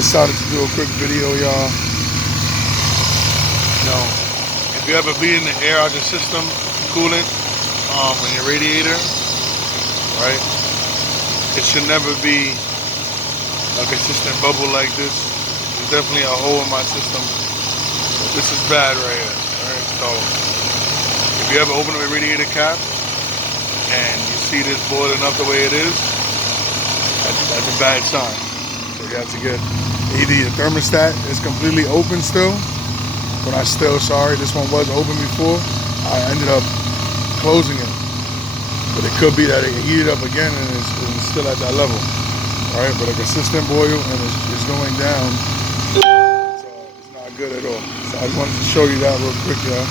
decided to do a quick video, y'all. You know, if you ever bleed in the air out your system, coolant, in your radiator, right? It should never be a consistent bubble like this. There's definitely a hole in my system. This is bad right here, right? So, if you ever open up a radiator cap and you see this boiling up the way it is, that's a bad sign. So you have to get either your thermostat is completely open still, but I'm still sorry, this one was open before. I ended up closing it, but it could be that it heated up again and it's still at that level, right? But a consistent boil and it's going down, it's not good at all. So I just wanted to show you that real quick, y'all.